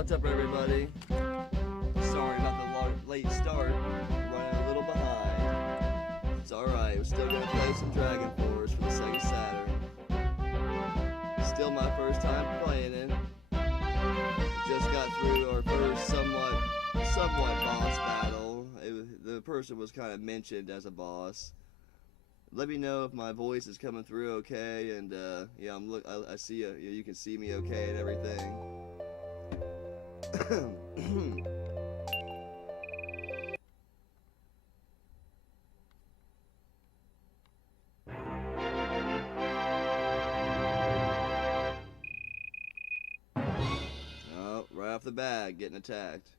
What's up, everybody? Sorry about the late start. Running a little behind. It's alright. We're still gonna play some Dragon Force for the Sega Saturn. Still my first time playing it. Just got through our first somewhat boss battle. The person was kind of mentioned as a boss. Let me know if my voice is coming through okay, and yeah, I see you. You can see me okay and everything. Oh, right off the bat, getting attacked.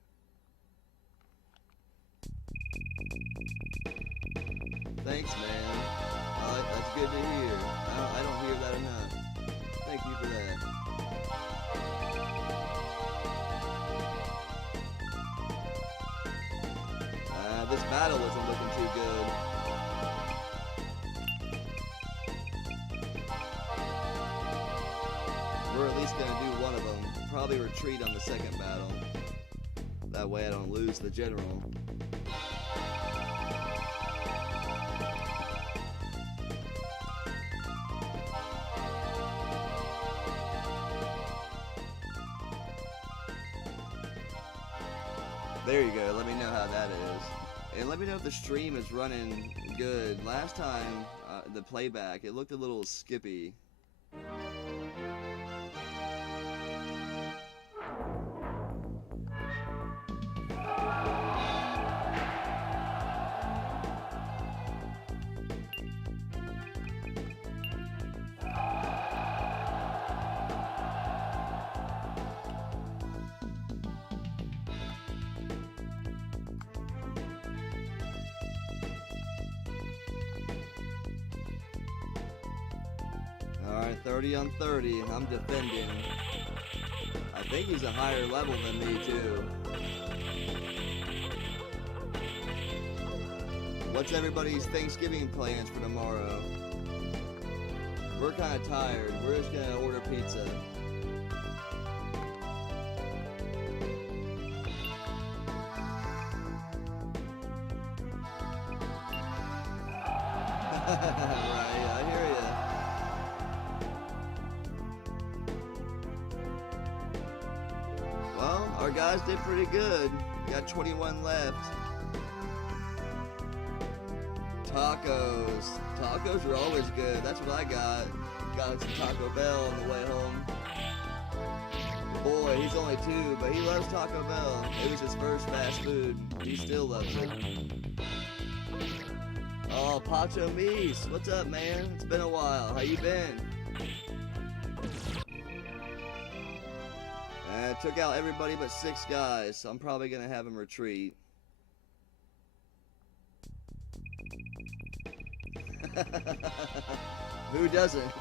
Thanks, man. That's good to hear. I don't hear that enough. Thank you for that. This battle isn't looking too good. We're at least gonna do one of them. Probably retreat on the second battle. That way I don't lose the general. There you go, let me know how that is. And let me know if the stream is running good. Last time, the playback, it looked a little skippy. Alright, 30 on 30. I'm defending. I think he's a higher level than me, too. What's everybody's Thanksgiving plans for tomorrow? We're kind of tired. We're just gonna order pizza. Right, I hear ya. Well, our guys did pretty good. We got 21 left. Tacos. Tacos are always good. That's what I got. Got some Taco Bell on the way home. Boy, he's only 2, but he loves Taco Bell. It was his first fast food. He still loves it. Oh, Pacho Mies. What's up, man? It's been a while. How you been? Took out everybody but 6 guys, so I'm probably gonna have him retreat. Who doesn't?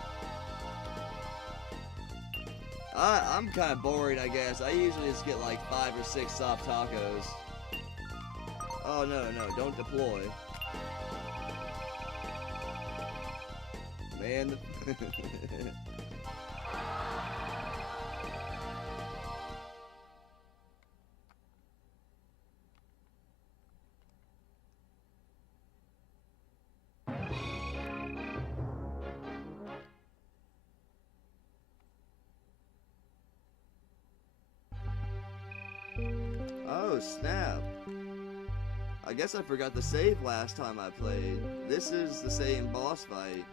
I'm kind of boring, I guess. I usually just get like 5 or 6 soft tacos. Oh, no, don't deploy. Man. Oh, snap. I guess I forgot to save last time I played. This is the same boss fight.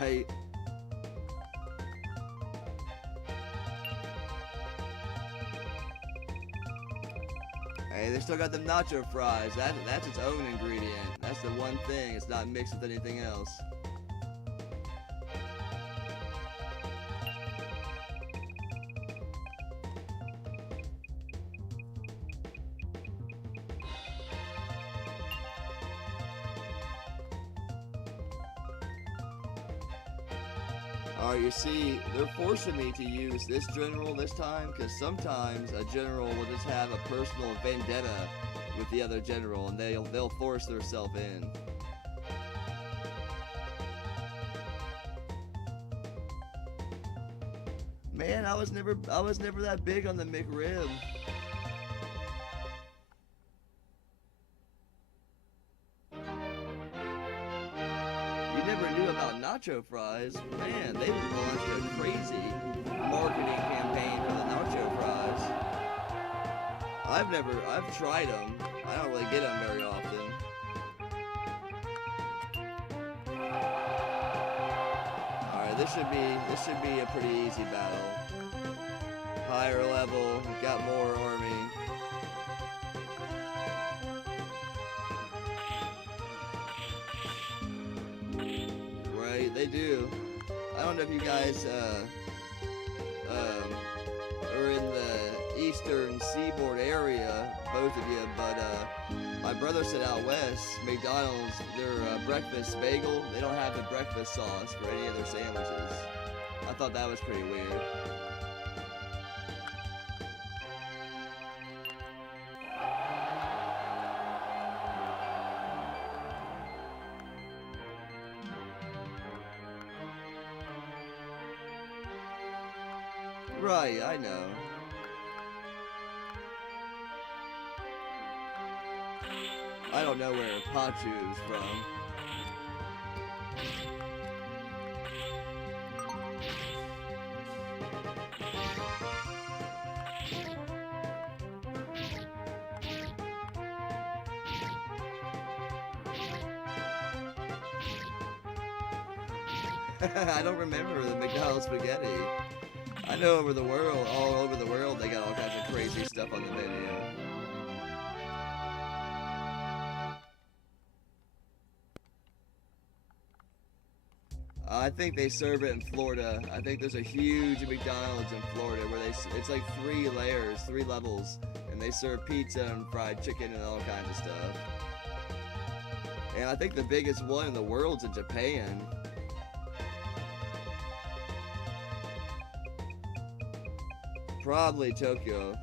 Right. Hey, they still got them nacho fries. That's its own ingredient. That's the one thing. It's not mixed with anything else. Alright, you see, they're forcing me to use this general this time, because sometimes a general will just have a personal vendetta with the other general, and they'll force themselves in. Man, I was never that big on the McRib. Never knew about nacho fries. Man, they launched a crazy marketing campaign for the nacho fries. I've tried them. I don't really get them very often. Alright, this should be a pretty easy battle. Higher level, got more army. They do. I don't know if you guys are in the eastern seaboard area, both of you, but my brother said out west, McDonald's, their breakfast bagel, they don't have the breakfast sauce for any of their sandwiches. I thought that was pretty weird. Right, I know. I don't know where Pachu is from. I don't remember the McDonald's spaghetti. I know over the world, all over the world, they got all kinds of crazy stuff on the menu. I think they serve it in Florida. I think there's a huge McDonald's in Florida where it's like 3 layers, 3 levels, and they serve pizza and fried chicken and all kinds of stuff. And I think the biggest one in the world's in Japan. Probably Tokyo.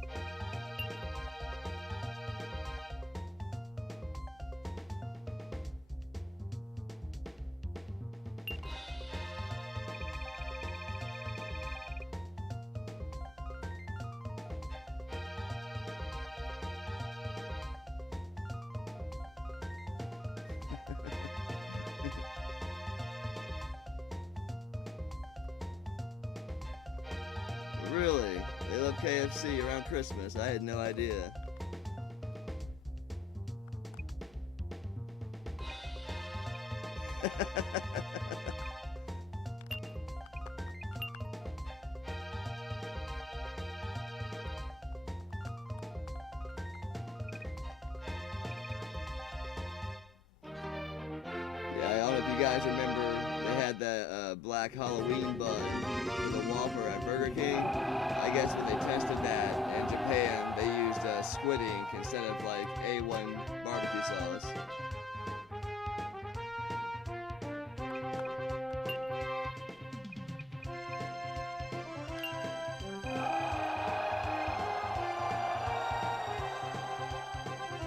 Really? They love KFC around Christmas. I had no idea. Yeah, I don't know if you guys remember, they had that black Halloween bun with a Whopper at Burger King. I guess when they tested that in Japan, they used squid ink instead of like A1 barbecue sauce.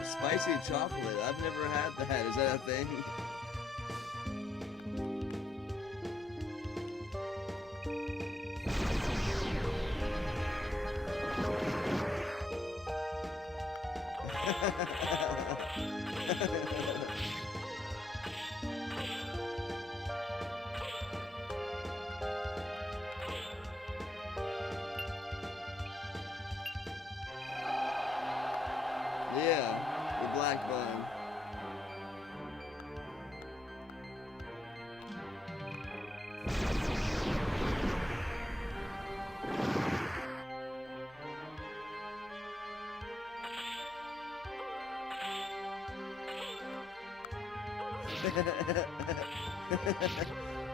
Spicy chocolate, I've never had that. Is that a thing? Yeah, the black bun.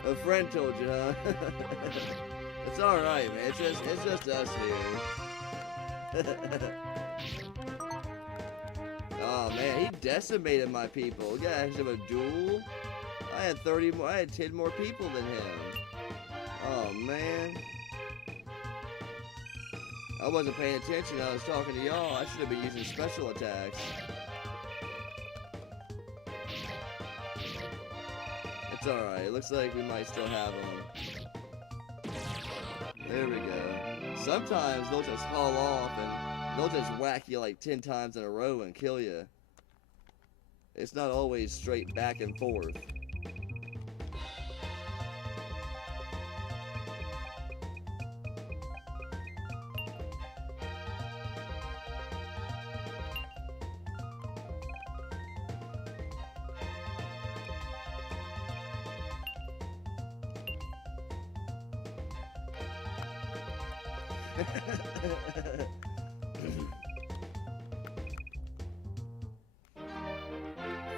A friend told you, huh? It's alright, man. It's just us here. Oh man, he decimated my people. Yeah, I have a duel. I had 30 more. I had 10 more people than him. Oh man. I wasn't paying attention. I was talking to y'all. I should have been using special attacks. It's alright. It looks like we might still have them. There we go. Sometimes they'll just haul off and they'll just whack you like 10 times in a row and kill you. It's not always straight back and forth.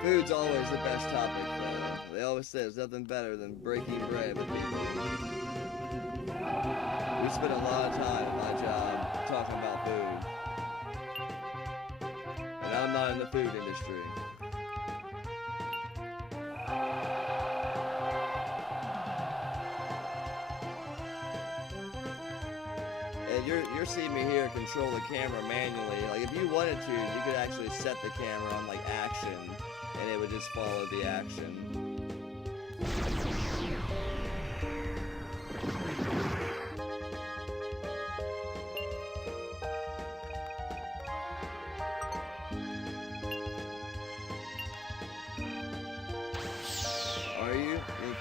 Food's always the best topic, though. They always say there's nothing better than breaking bread with people. We spend a lot of time at my job talking about food. And I'm not in the food industry. And you're seeing me here control the camera manually. Like if you wanted to, you could actually set the camera on like action, and it would just follow the action.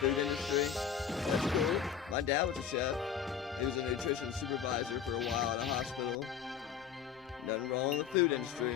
food industry. That's cool. My dad was a chef. He was a nutrition supervisor for a while at a hospital. Nothing wrong with the food industry.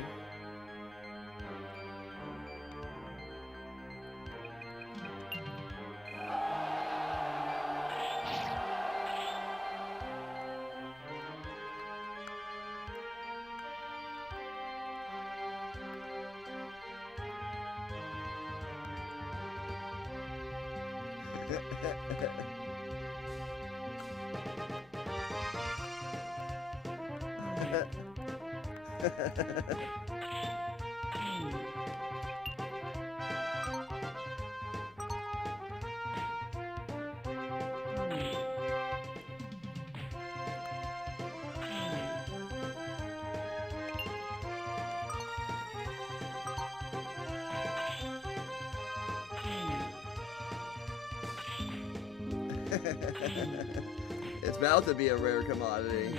It's about to be a rare commodity.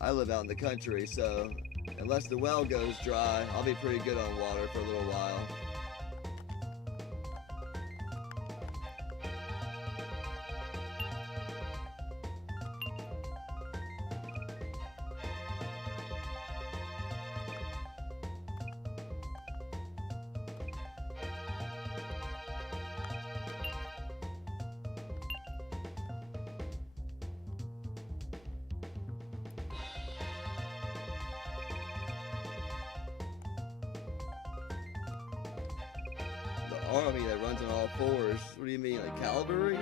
I live out in the country, so unless the well goes dry, I'll be pretty good on water for a little while. Army that runs on all fours. What do you mean, like cavalry?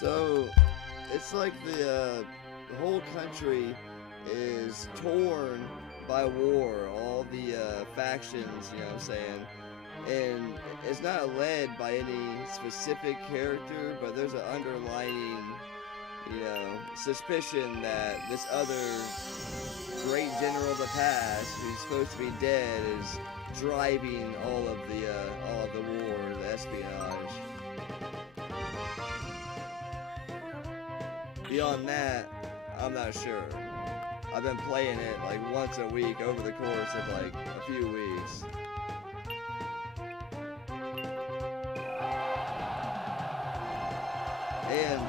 So, it's like the whole country is torn by war, all the factions, you know what I'm saying? And it's not led by any specific character, but there's an underlining, you know, suspicion that this other great general of the past, who's supposed to be dead, is driving all of the war, the espionage. Beyond that, I'm not sure. I've been playing it like once a week over the course of like a few weeks. And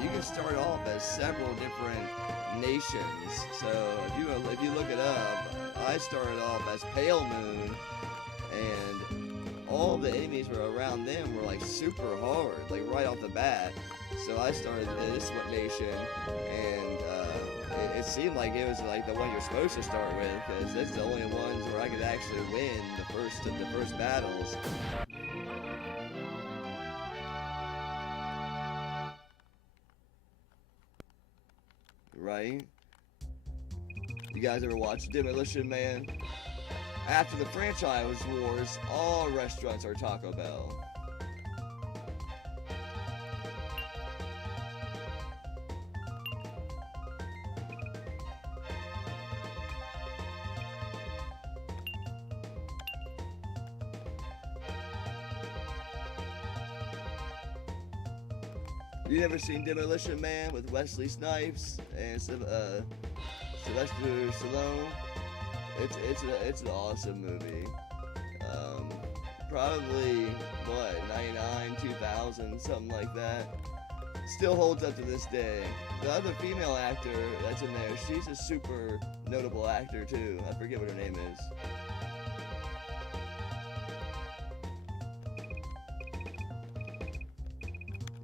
you can start off as several different nations. So if you look it up, I started off as Pale Moon, and all the enemies were around them were like super hard, like right off the bat. So I started this nation, and it seemed like it was like the one you're supposed to start with, because that's the only ones where I could actually win the first battles. Right? You guys ever watch Demolition Man? After the franchise wars, all restaurants are Taco Bell. You never seen Demolition Man with Wesley Snipes and Sylvester Stallone? It's an awesome movie. Probably what, 99, 2000, something like that. Still holds up to this day. The other female actor that's in there, she's a super notable actor too. I forget what her name is.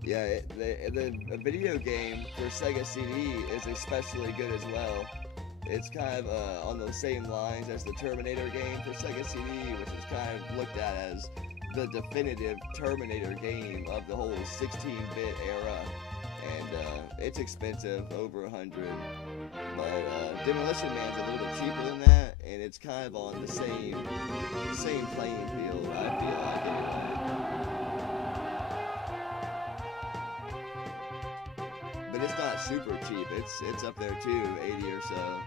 Yeah, the video game for Sega CD is especially good as well. It's kind of on the same lines as the Terminator game for Sega CD, which is kind of looked at as the definitive Terminator game of the whole 16-bit era. And it's expensive, over $100. But Demolition Man's a little bit cheaper than that, and it's kind of on the same playing field, I feel like, anyway. But it's not super cheap. It's up there too, 80 or so.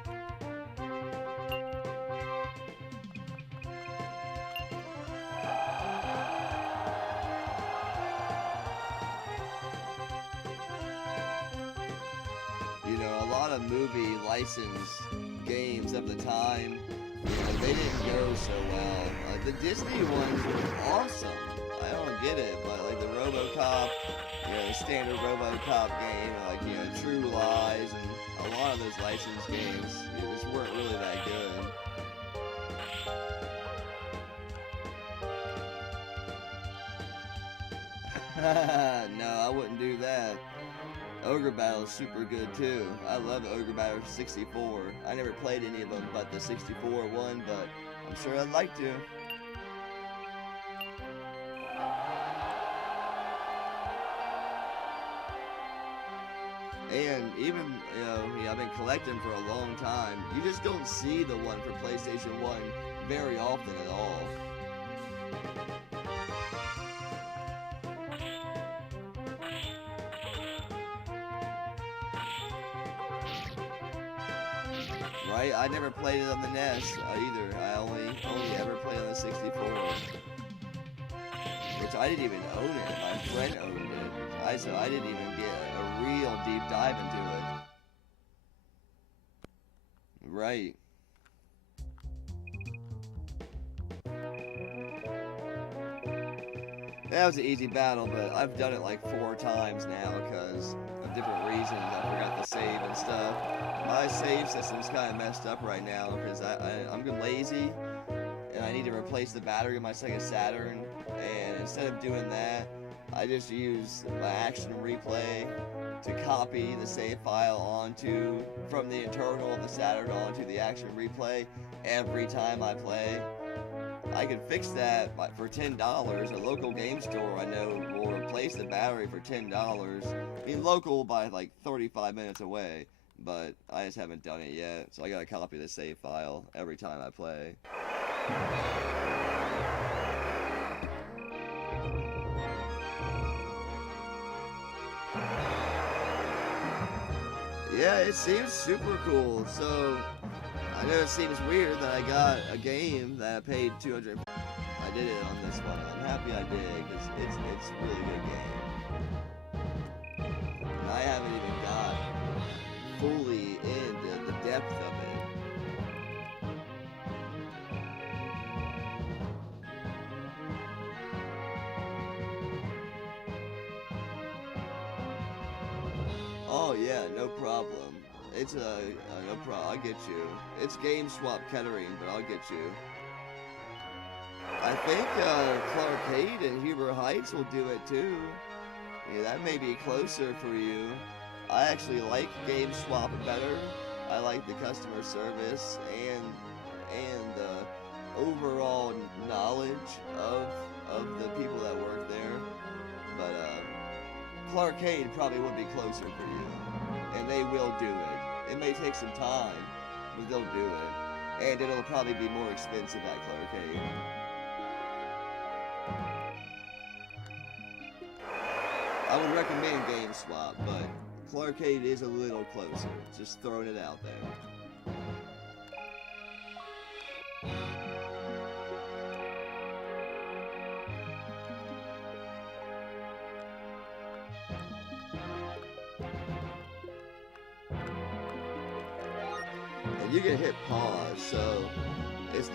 You know, a lot of movie license games of the time, you know, they didn't go so well. The Disney ones were awesome. I don't get it, but like the RoboCop, you know, the standard RoboCop game, like, you know, True Lies, and a lot of those licensed games, just weren't really that good. No, I wouldn't do that. Ogre Battle is super good too. I love Ogre Battle 64. I never played any of them but the 64 one, but I'm sure I'd like to. And even, you know, I've been collecting for a long time. You just don't see the one for PlayStation 1 very often at all. Right? I never played it on the NES either. I only ever played on the 64. Which I didn't even own it. My friend owned it. So I didn't even get a real deep dive into it. Right. That was an easy battle, but I've done it like 4 times now because of different reasons. I forgot to save and stuff. My save system's kind of messed up right now because I'm lazy and I need to replace the battery of my Sega Saturn. And instead of doing that, I just use my action replay to copy the save file from the internal of the Saturn onto the action replay every time I play. I can fix that for $10. A local game store I know will replace the battery for $10. I mean, local by like 35 minutes away, but I just haven't done it yet, so I gotta copy the save file every time I play. Yeah, it seems super cool. So I know it seems weird that I got a game that I paid $200. I did it on this one. I'm happy I did because it's a really good game. And I haven't even got fully into the depth of it. Oh yeah, no problem. It's no problem. I'll get you. It's Game Swap Kettering, but I'll get you. I think Clarkade and Huber Heights will do it too. Yeah, that may be closer for you. I actually like Game Swap better. I like the customer service and the overall knowledge of the people that work there. But Clarkade probably would be closer for you, and they will do it. It may take some time, but they'll do it, and it'll probably be more expensive at Clarkade. I would recommend Game Swap, but Clarkade is a little closer. Just throwing it out there. You can hit pause, so it's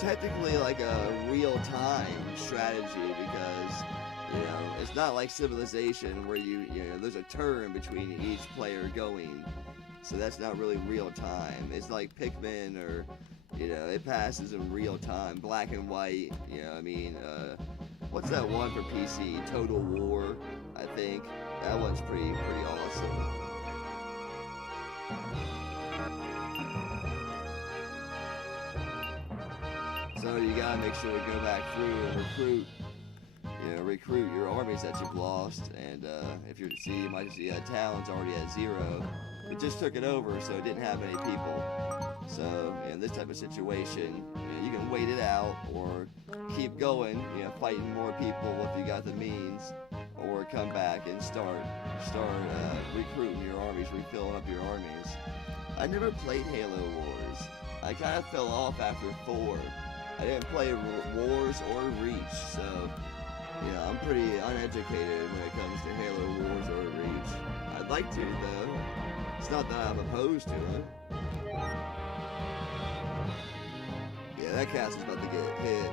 technically like a real-time strategy because You know, it's not like Civilization where you know, there's a turn between each player going. So that's not really real time. It's like Pikmin or, you know, it passes in real time, black and white. You know, I mean, what's that one for PC? Total War, I think. That one's pretty awesome. So you gotta make sure to go back through and recruit your armies that you've lost. And if you might see town's already at 0. It just took it over, so it didn't have any people. So in this type of situation, you can wait it out or keep going, fighting more people if you got the means, or come back and start recruiting your armies, refilling up your armies. I never played Halo Wars. I kind of fell off after 4. I didn't play Wars or Reach, so I'm pretty uneducated when it comes to Halo Wars or Reach. I'd like to, though. It's not that I'm opposed to it. Yeah, that castle's about to get hit.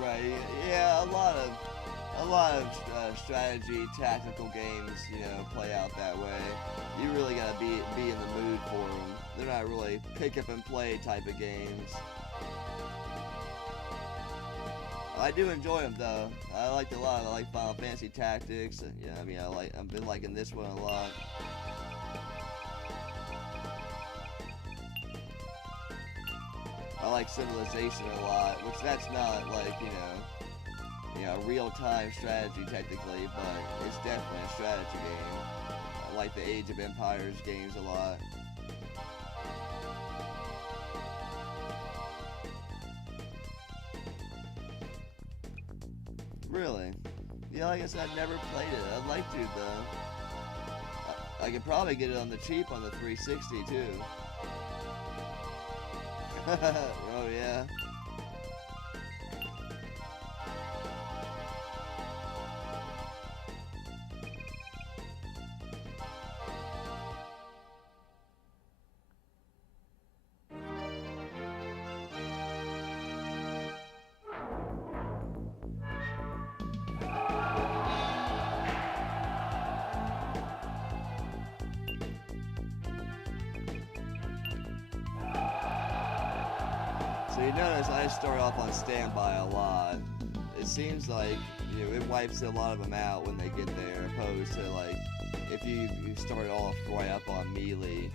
Right, yeah, a lot of strategy, tactical games, play out that way. You really gotta be in the mood for them. They're not really pick up and play type of games. I do enjoy them though. I liked a lot. I like Final Fantasy Tactics. I've been liking this one a lot. I like Civilization a lot, which that's not like, real-time strategy technically, but it's definitely a strategy game. I like the Age of Empires games a lot. Really? Yeah, like I said, I've never played it. I'd like to, though. I could probably get it on the cheap on the 360, too. Oh, yeah. So you notice I start off on standby a lot. It seems like it wipes a lot of them out when they get there, opposed to like if you start off right up on melee.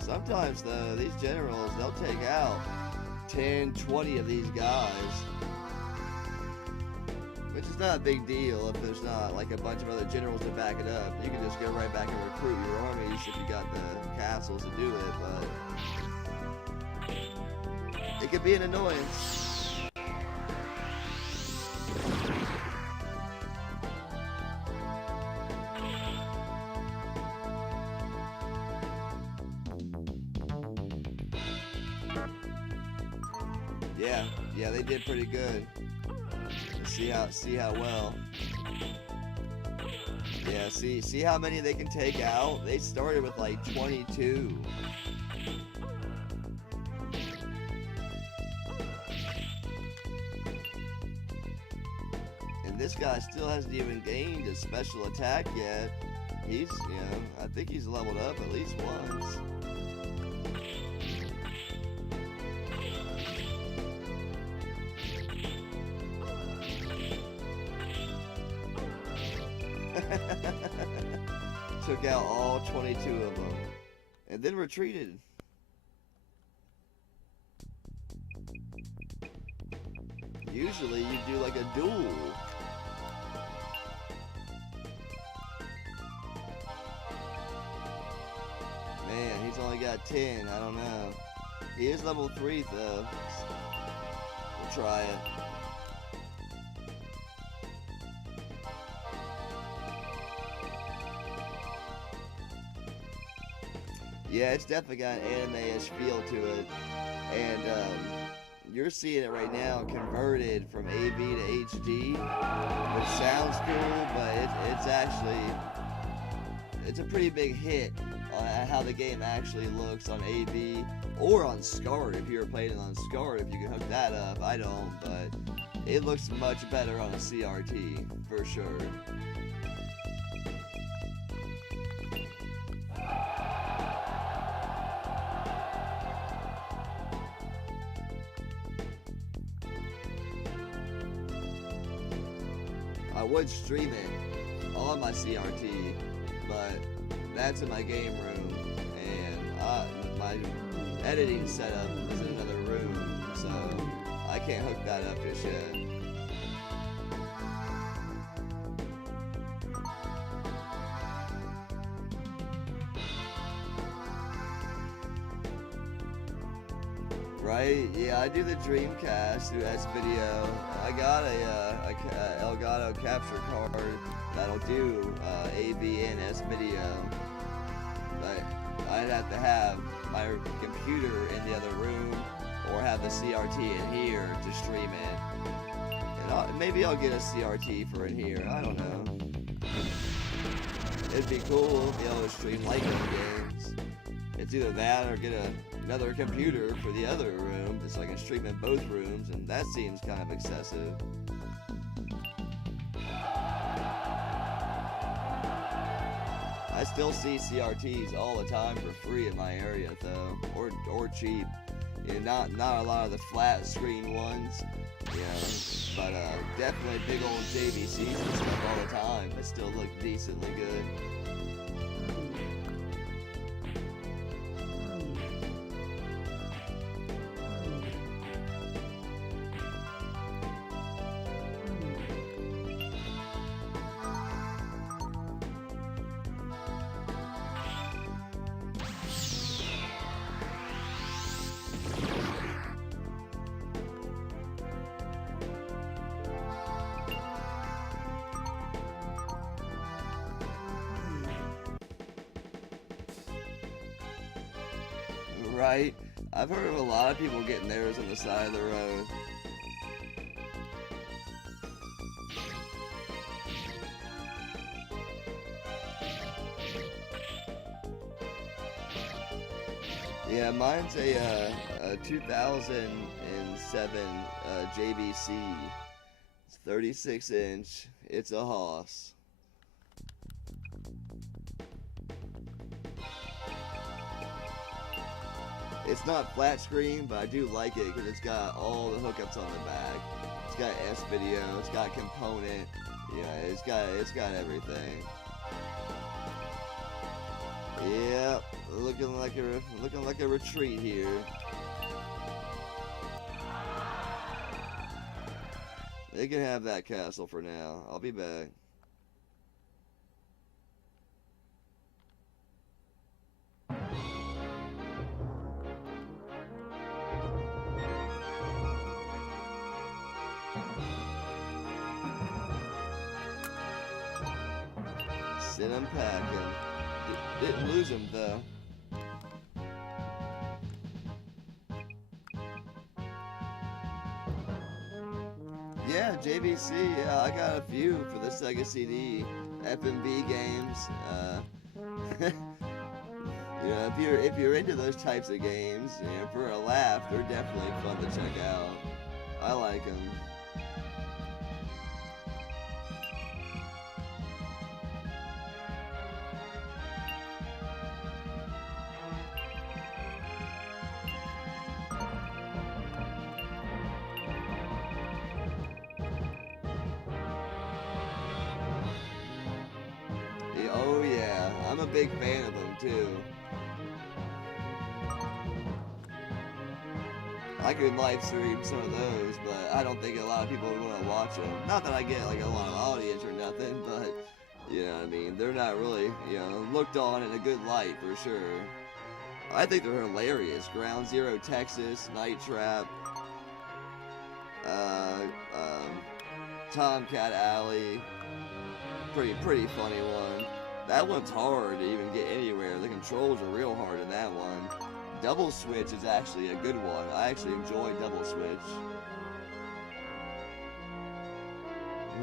Sometimes, though, these generals, they'll take out 10, 20 of these guys. Which is not a big deal if there's not, like, a bunch of other generals to back it up. You can just go right back and recruit your armies if you got the castles to do it, but it could be an annoyance. Yeah, they did pretty good. See how well. Yeah, see how many they can take out? They started with like 22. And this guy still hasn't even gained a special attack yet. He's, I think he's leveled up at least once. took out all 22 of them, and then retreated. Usually you do like a duel. Man, he's only got 10, I don't know. He is level 3 though. We'll try it. Yeah, it's definitely got an anime-ish feel to it. And you're seeing it right now converted from AV to HD, which sounds cool, but it's actually, it's a pretty big hit on how the game actually looks on AV or on SCART. If you're playing it on SCART, if you can hook that up. I don't, but it looks much better on a CRT for sure. I would stream it on my CRT, but that's in my game room, and my editing setup is in another room, so I can't hook that up just yet. Right? Yeah, I do the Dreamcast through S-Video. I got a Elgato capture card that'll do AV and S-Video, but I'd have to have my computer in the other room or have the CRT in here to stream it. And maybe I'll get a CRT for in here. I don't know. It'd be cool to be able to stream Lycan games. It's either that or get another computer for the other room so I can stream in both rooms, and that seems kind of excessive. I still see CRTs all the time for free in my area though, or cheap. You know, not a lot of the flat screen ones, you know, but definitely big old JVCs and stuff all the time that still look decently good. Right? I've heard of a lot of people getting theirs on the side of the road. Yeah, mine's a 2007 JVC. It's 36 inch. It's a hoss. It's not flat screen, but I do like it because it's got all the hookups on the back. It's got S-Video, it's got component, yeah, it's got everything. Yep, looking like a retreat here. They can have that castle for now. I'll be back. Sit unpacking. Didn't lose him though. Yeah, JVC. Yeah, I got a few for the Sega CD, FMV games. You know, if you're into those types of games, you know, for a laugh, they're definitely fun to check out. I like them. Oh yeah, I'm a big fan of them too. I could live stream some of those, but I don't think a lot of people would want to watch them. Not that I get like a lot of audience or nothing, but you know what I mean? They're not really, you know, looked on in a good light for sure. I think they're hilarious. Ground Zero Texas, Night Trap, Tomcat Alley, pretty funny one. That one's hard to even get anywhere. The controls are real hard in that one. Double Switch is actually a good one. I actually enjoy Double Switch.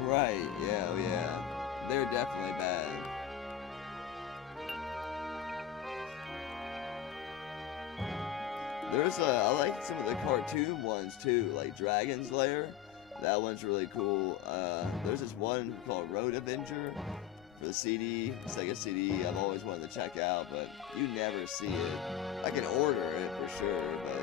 Right, yeah, oh yeah. They're definitely bad. I like some of the cartoon ones too, like Dragon's Lair. That one's really cool. There's this one called Road Avenger for the CD, Sega CD. I've always wanted to check out, but you never see it. I can order it for sure, but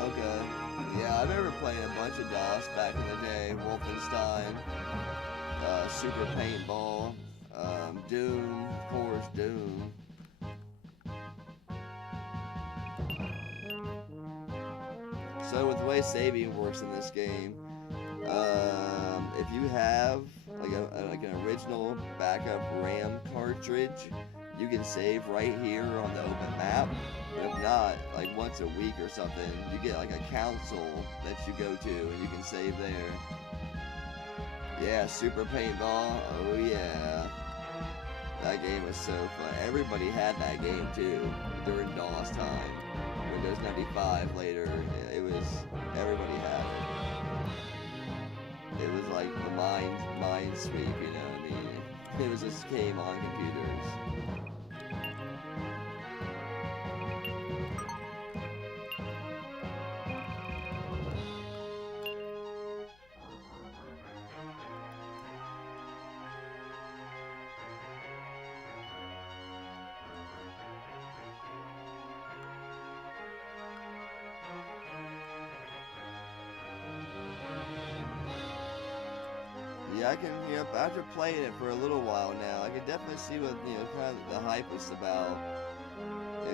okay. Yeah, I remember playing a bunch of DOS back in the day. Wolfenstein, Super Paintball, Doom, of course, Doom. So with the way saving works in this game, if you have like an original backup RAM cartridge, you can save right here on the open map. But if not, like once a week or something, you get like a console that you go to and you can save there. Yeah, Super Paintball, oh yeah. That game was so fun. Everybody had that game too during DOS time. Windows 95 later, it was, everybody had it. It was like the mind sweep, you know what I mean? It was this game on computers. Yeah, I can, you know, after playing it for a little while now, I can definitely see what, you know, kind of the hype is about.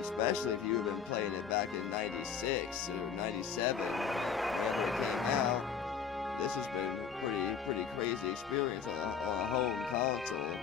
Especially if you have been playing it back in 96 or 97, whenever it came out. This has been a pretty crazy experience on a home console.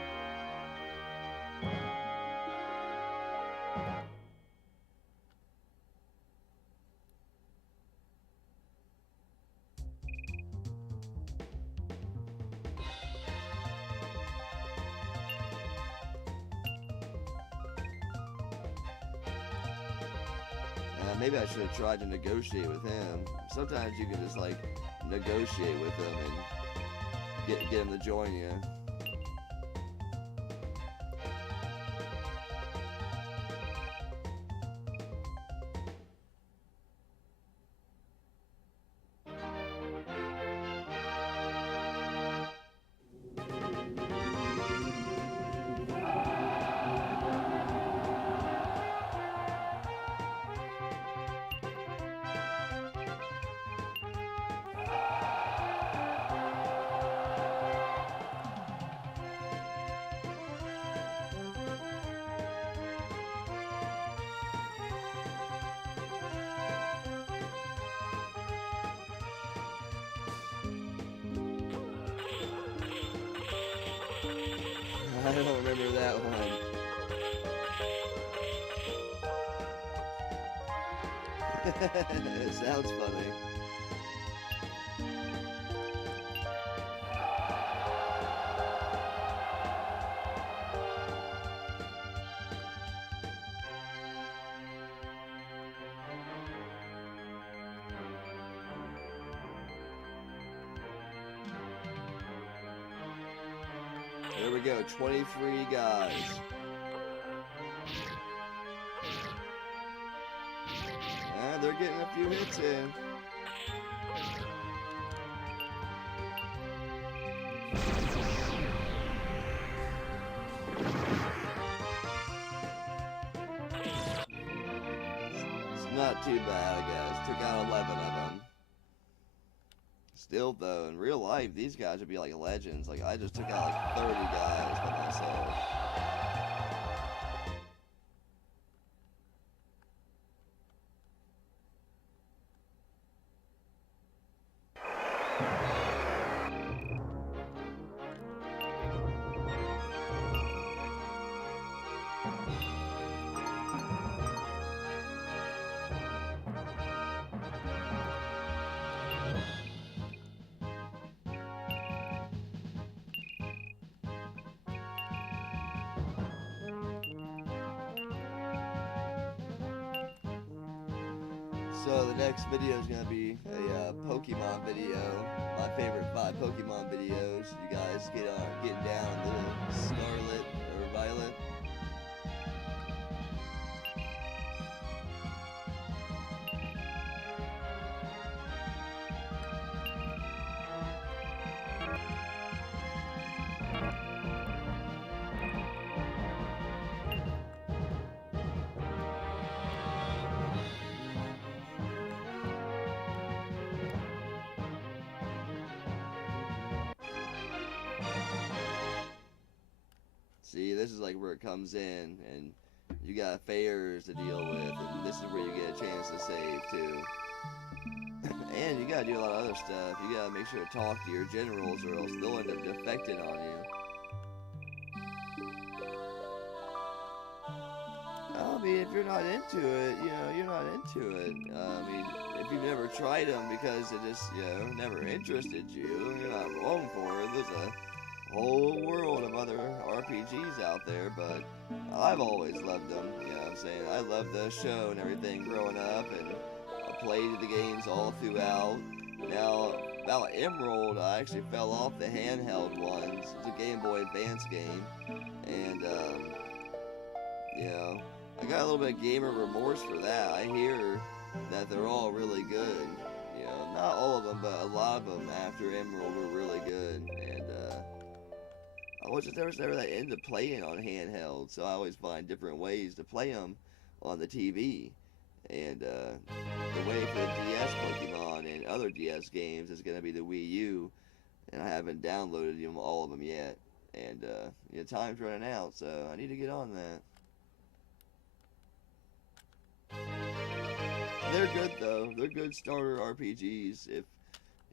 Maybe I should have tried to negotiate with him. Sometimes you can just like negotiate with him and get him to join you. I don't remember that one. It sounds funny. we go, 23 guys. They're getting a few hits in. It's not too bad, I guess. Took out 11 of them. Still, though, in real life, these guys would be like legends. Like, I just took out like 30 guys by myself. So the next video is going to be a Pokemon video. My favorite 5 Pokemon videos. You guys get down to Scarlet or Violet. See, this is like where it comes in, and you got fairs to deal with, and this is where you get a chance to save too. And you gotta do a lot of other stuff. You gotta make sure to talk to your generals, or else they'll end up defecting on you. I mean, if you're not into it, you know, you're not into it. I mean, if you've never tried them because it just, you know, never interested you, you're not wrong for it. There's a whole world of other RPGs out there, but I've always loved them. You know what I'm saying? I loved the show and everything growing up, and I played the games all throughout. Now, about Emerald, I actually fell off the handheld ones. It's a Game Boy Advance game, and, you know, I got a little bit of gamer remorse for that. I hear that they're all really good. You know, not all of them, but a lot of them after Emerald were really good, and, I was just never that into playing on handheld, so I always find different ways to play them on the TV. And the way for the DS Pokemon and other DS games is going to be the Wii U, and I haven't downloaded them, all of them yet. And you know, time's running out, so I need to get on that. They're good though. They're good starter RPGs. If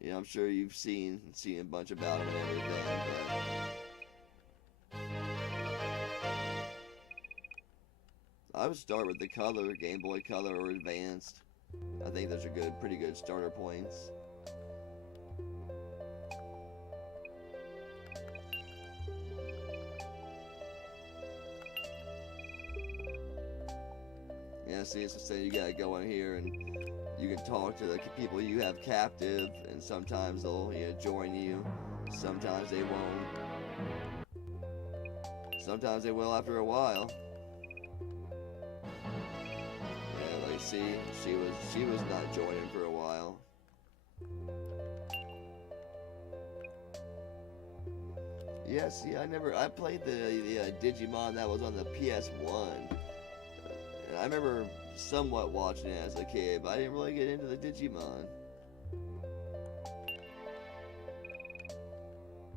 you know, I'm sure you've seen a bunch about them and everything, but. I would start with the Color, Game Boy Color or Advanced. I think those are pretty good starter points. Yeah, see, it's just saying you gotta go in here and you can talk to the people you have captive, and sometimes they'll, you know, join you. Sometimes they won't. Sometimes they will after a while. See, she was not joining for a while. Yeah, see, I played the Digimon that was on the PS1. And I remember somewhat watching it as a kid, but I didn't really get into the Digimon.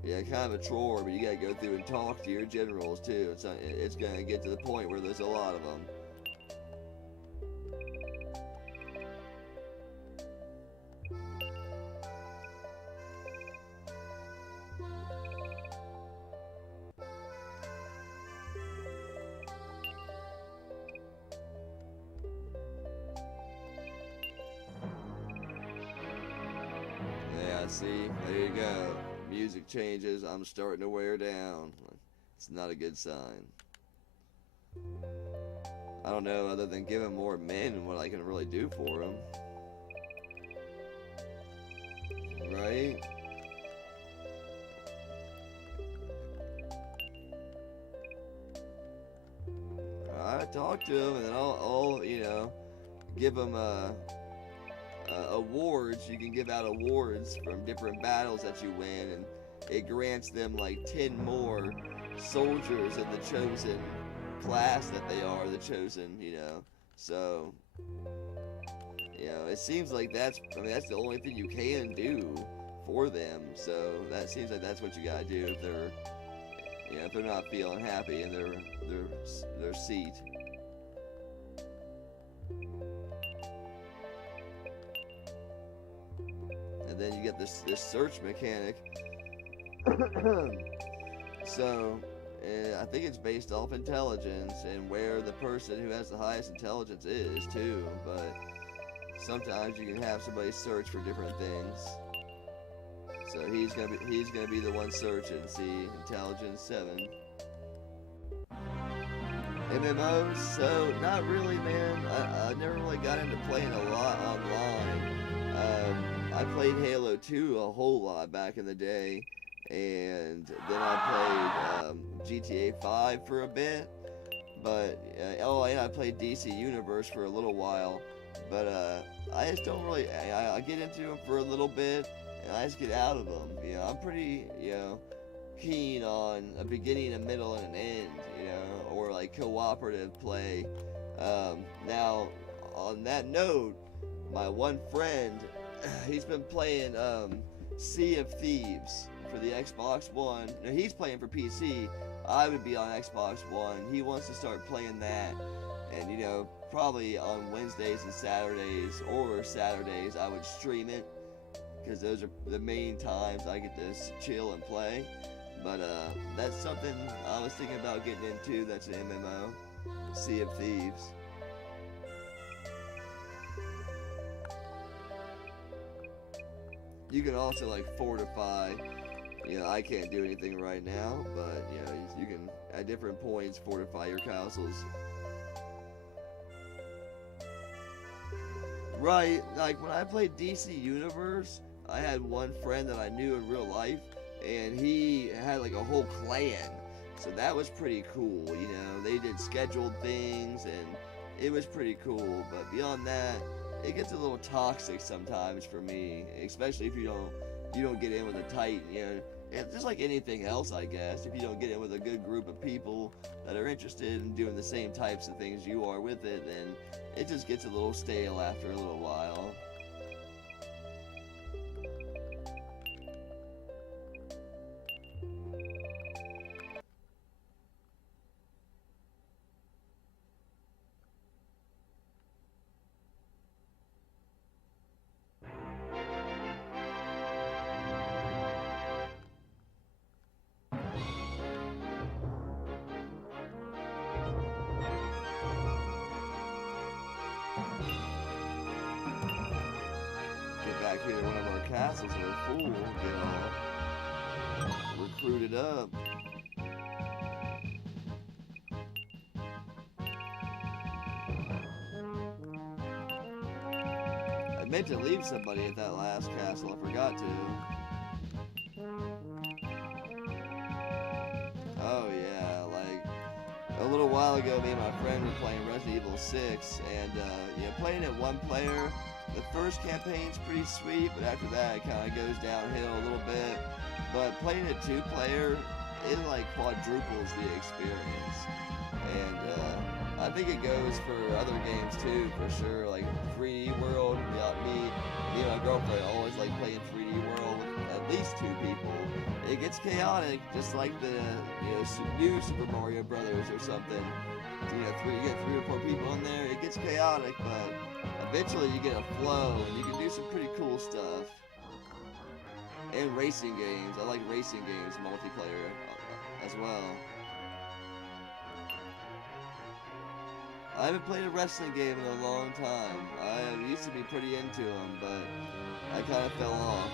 Yeah, kind of a chore, but you gotta go through and talk to your generals too. It's gonna get to the point where there's a lot of them. See, there you go. Music changes. I'm starting to wear down. It's not a good sign. I don't know, other than giving more men what I can really do for them. Right? I talk to them, and then I'll you know, give them awards. You can give out awards from different battles that you win, and it grants them like 10 more soldiers of the chosen class that they are, the chosen, you know. So, you know, it seems like that's the only thing you can do for them. So that seems like that's what you gotta do if they're, you know, if they're not feeling happy in their seat. And then you get this search mechanic. So, I think it's based off intelligence and where the person who has the highest intelligence is too. But sometimes you can have somebody search for different things. So he's gonna be the one searching. See, intelligence 7. MMOs, so not really, man. I never really got into playing a lot online. I played Halo 2 a whole lot back in the day, and then I played GTA 5 for a bit. But oh, and I played DC Universe for a little while. But I just don't really. I get into them for a little bit, and I just get out of them. You know, I'm pretty, you know, keen on a beginning, a middle, and an end. You know, or like cooperative play. Now, on that note, my one friend, he's been playing Sea of Thieves for the Xbox One. Now, he's playing for PC. I would be on Xbox One. He wants to start playing that, and you know, probably on Wednesdays and Saturdays, or Saturdays, I would stream it, because those are the main times I get to chill and play. But that's something I was thinking about getting into. That's an MMO, Sea of Thieves. You can also like fortify. You know, I can't do anything right now, but you know, you can at different points fortify your castles. Right, like when I played DC Universe, I had one friend that I knew in real life, and he had like a whole clan. So that was pretty cool, you know. They did scheduled things, and it was pretty cool. But beyond that, it gets a little toxic sometimes for me, especially if you don't get in with a tight, you know, just like anything else, I guess. If you don't get in with a good group of people that are interested in doing the same types of things you are with it, then it just gets a little stale after a little while. Back here to one of our castles that are full, get all recruited up. I meant to leave somebody at that last castle, I forgot to. Oh yeah, like a little while ago, me and my friend were playing Resident Evil 6, and you know, playing it one player. The first campaign's pretty sweet, but after that it kind of goes downhill a little bit. But playing it 2-player, it like quadruples the experience. And I think it goes for other games too, for sure. Like 3D World, me and my girlfriend always like playing 3D World with at least 2 people. It gets chaotic, just like the new Super Mario Brothers or something. You get 3 or 4 people in there, it gets chaotic, but eventually you get a flow, and you can do some pretty cool stuff. And racing games. I like racing games, multiplayer, as well. I haven't played a wrestling game in a long time. I used to be pretty into them, but I kind of fell off.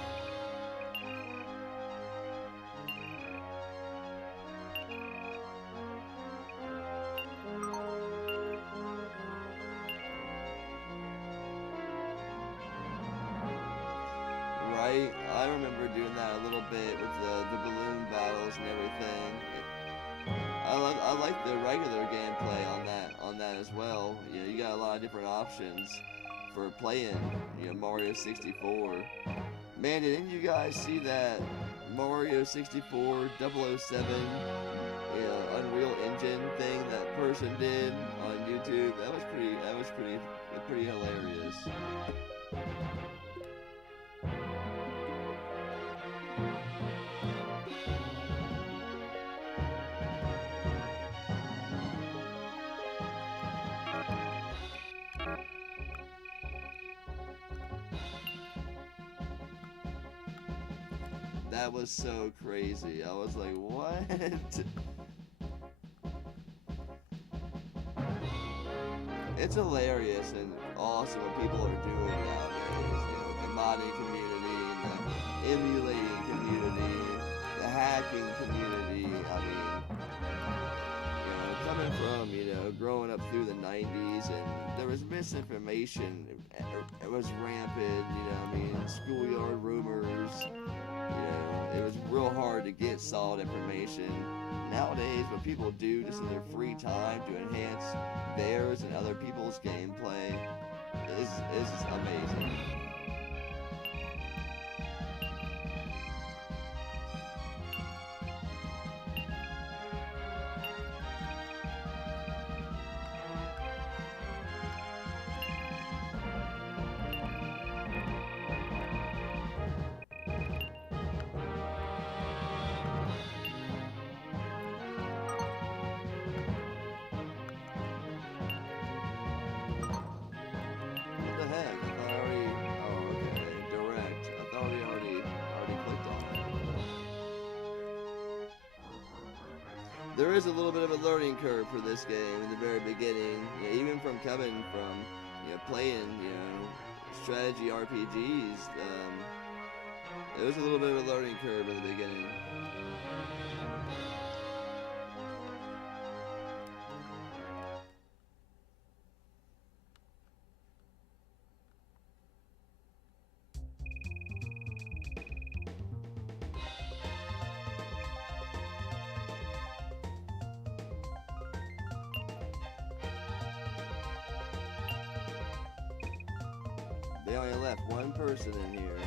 Right? I remember doing that a little bit with the balloon battles and everything. I like the regular gameplay on that as well. You know, you got a lot of different options for playing, you know, Mario 64. Man, didn't you guys see that Mario 64 007, you know, Unreal Engine thing that person did on YouTube? That was pretty hilarious. That was so crazy. I was like, what? It's hilarious and awesome what people are doing nowadays. You know, the modding community, the emulating community, the hacking community. I mean, you know, coming from, you know, growing up through the 90s, and there was misinformation. It was rampant, you know, I mean, schoolyard rumors. You know, it was real hard to get solid information. Nowadays, what people do just in their free time to enhance theirs and other people's gameplay is amazing. There is a little bit of a learning curve for this game in the very beginning. You know, even from coming from, you know, playing, you know, strategy RPGs, there was a little bit of a learning curve in the beginning. They only left one person in here.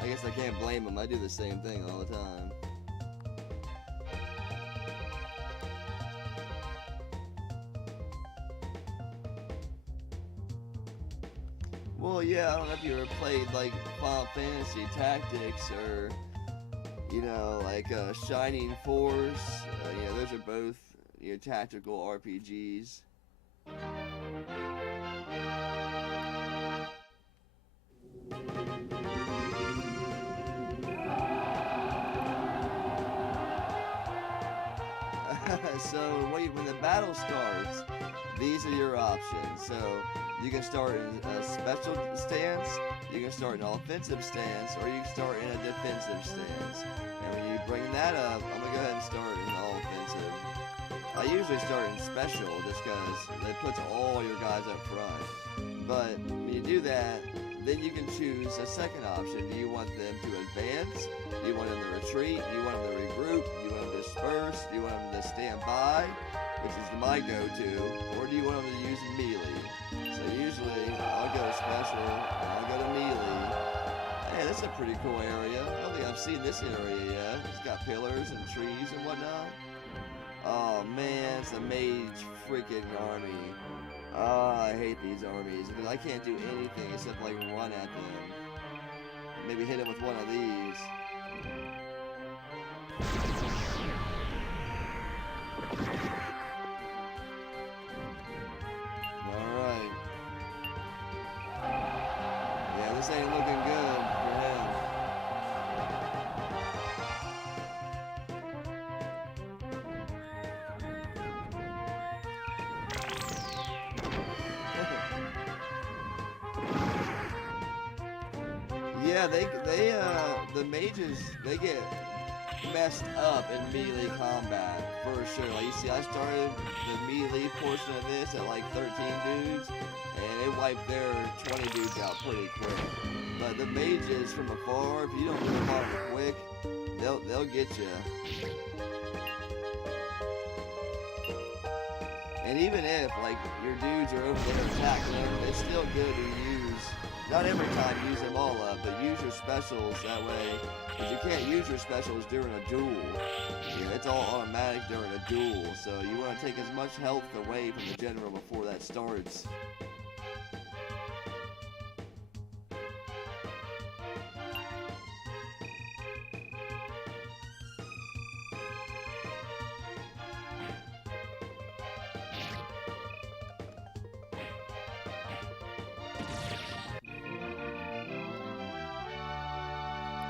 I guess I can't blame them. I do the same thing all the time. Well, yeah, I don't know if you ever played like Final Fantasy Tactics or, you know, like Shining Force. You know, those are both, you know, tactical RPGs. So when the battle starts, these are your options. So you can start in a special stance, you can start in an offensive stance, or you can start in a defensive stance. And when you bring that up, I'm gonna go ahead and start in all offensive. I usually start in special just because it puts all your guys up front. But when you do that, then you can choose a second option. Do you want them to advance? Do you want them to retreat? Do you want them to regroup? Do you want them to disperse? Do you want them to stand by, which is my go-to? Or do you want them to use melee? So usually, I'll go to special, and I'll go to melee. Hey, this is a pretty cool area. I don't think I've seen this area yet. It's got pillars and trees and whatnot. Oh man, it's a mage freaking army. Oh, I hate these armies because I can't do anything except like run at them. Maybe hit them with one of these. Alright. Yeah, this ain't looking good for him. Yeah, the mages, they get messed up in melee combat, for sure. Like, you see, I started the melee portion of this at like 13 dudes, and it wiped their 20 dudes out pretty quick. But the mages from afar, if you don't get them off quick, they'll get you. And even if, like, your dudes are over there attacking them, it's still good to use, not every time use them all up, but use your specials that way, because you can't use your specials during a duel. You know, it's all automatic during a duel, so you want to take as much health away from the general before that starts.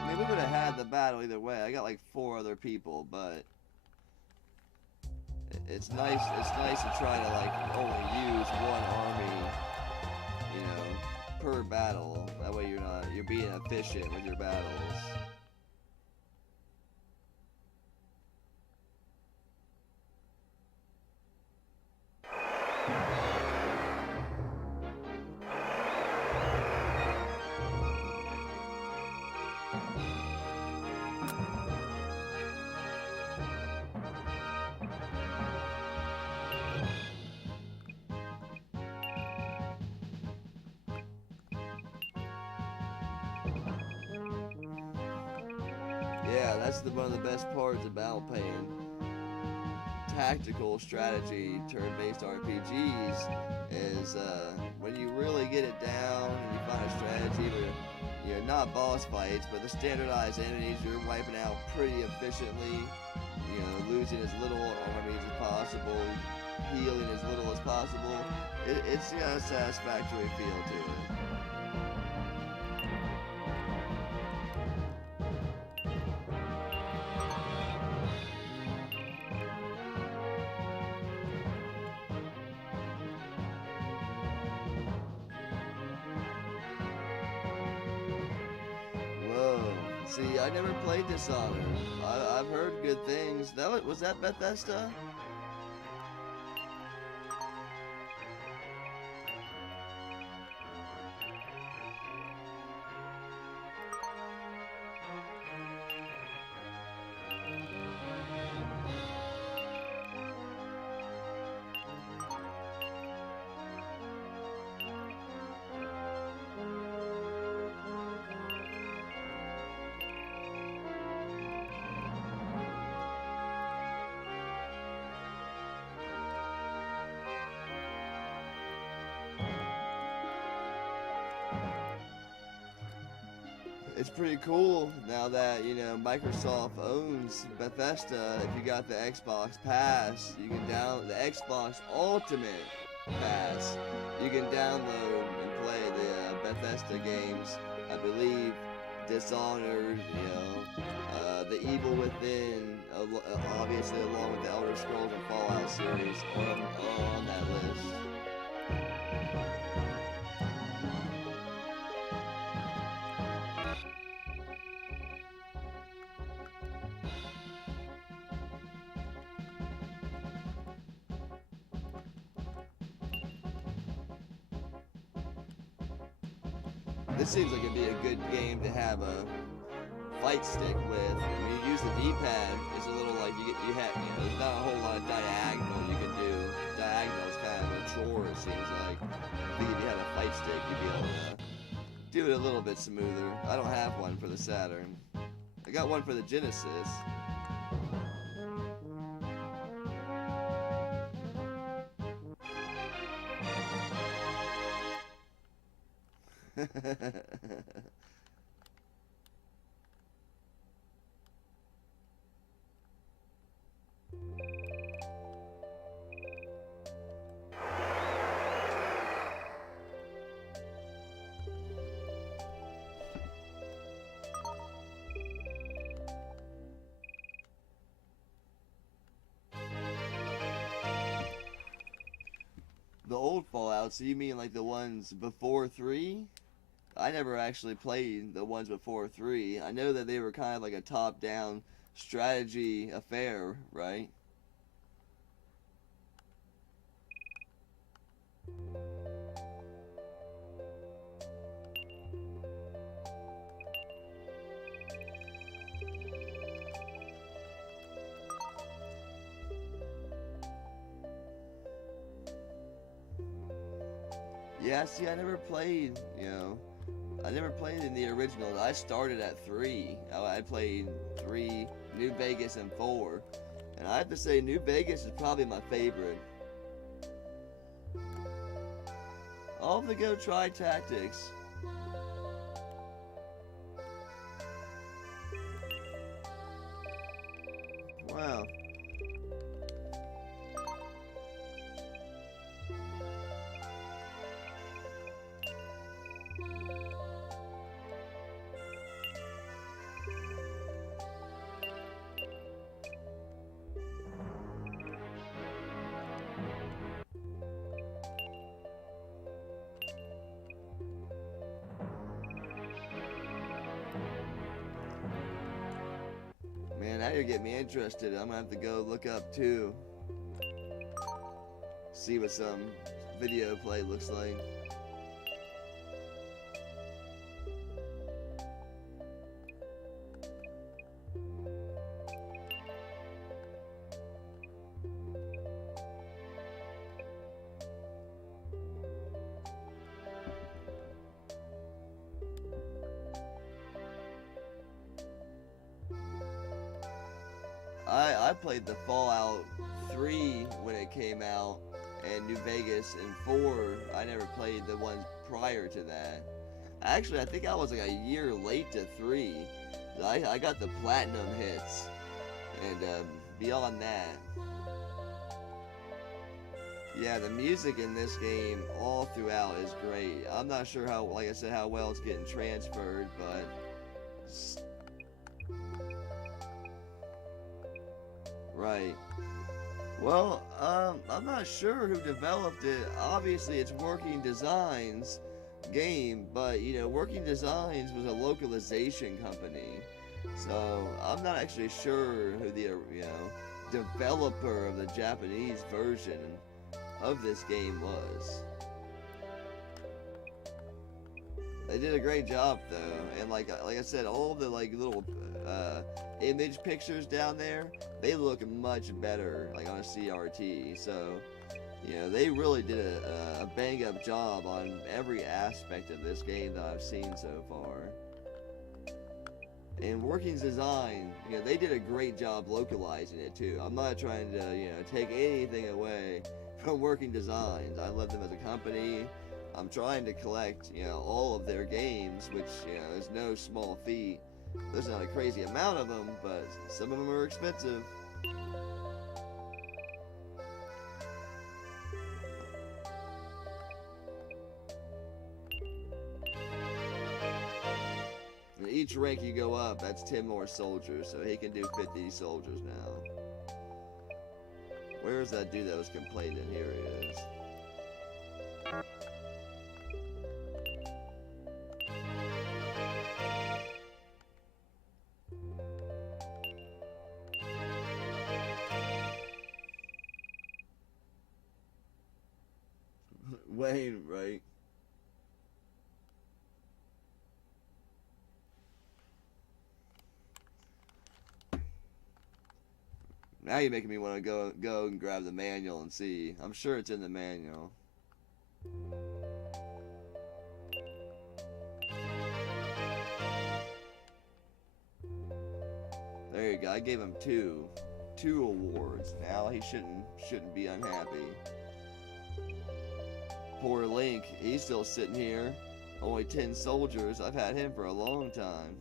We would have had the battle either way. I got like 4 other people, but it's nice. It's nice to try to like only use one army, you know, per battle. That way you're being efficient with your battles. Yeah, that's one of the best parts about playing tactical strategy turn-based RPGs is when you really get it down and you find a strategy where you're not boss fights, but the standardized enemies you're wiping out pretty efficiently, you know, losing as little armies as possible, healing as little as possible. It's got a satisfactory feel to it. See, I never played Dishonored. I've heard good things. Was that Bethesda? It's pretty cool now that, you know, Microsoft owns Bethesda. If you got the Xbox Pass, you can download the Xbox Ultimate Pass. You can download and play the Bethesda games. I believe Dishonored, you know, The Evil Within, obviously along with the Elder Scrolls and Fallout series, are on that list. This seems like it'd be a good game to have a fight stick with. I mean, you use the D-pad. It's a little like you have, you know, there's not a whole lot of diagonal you can do. Diagonal is kind of a chore, it seems like. I think if you had a fight stick, you'd be able to do it a little bit smoother. I don't have one for the Saturn. I got one for the Genesis. The old Fallout, so you mean like the ones before 3? I never actually played the ones before 3. I know that they were kind of like a top-down strategy affair, right? Yeah, see, I never played, I never played in the original. I started at 3. I played 3, New Vegas, and 4. And I have to say, New Vegas is probably my favorite. I'll have to go try Tactics. Wow. Man, now you're getting me interested. I'm gonna have to go look up too. See what some video play looks like. I played the Fallout 3 when it came out, and New Vegas, and 4. I never played the ones prior to that. Actually, I think I was like a year late to 3. I got the platinum hits, and beyond that. Yeah, the music in this game all throughout is great. I'm not sure how, like I said, how well it's getting transferred, but right. Well, I'm not sure who developed it. Obviously, it's Working Designs game, but Working Designs was a localization company, so I'm not actually sure who the developer of the Japanese version of this game was. They did a great job though, and like I said, all the little image pictures down there, they look much better like on a CRT. So they really did a bang up job on every aspect of this game that I've seen so far. And Working Design, they did a great job localizing it too. I'm not trying to take anything away from Working Designs. I love them as a company. I'm trying to collect, all of their games, which, is no small feat. There's not a crazy amount of them, but some of them are expensive. And each rank you go up, that's 10 more soldiers, so he can do 50 soldiers now. Where's that dude that was complaining? Here he is. Wayne, right? Now you're making me want to go and grab the manual and see. I'm sure it's in the manual. There you go. I gave him two awards. Now he shouldn't be unhappy. Poor Link, he's still sitting here. Only 10 soldiers. I've had him for a long time.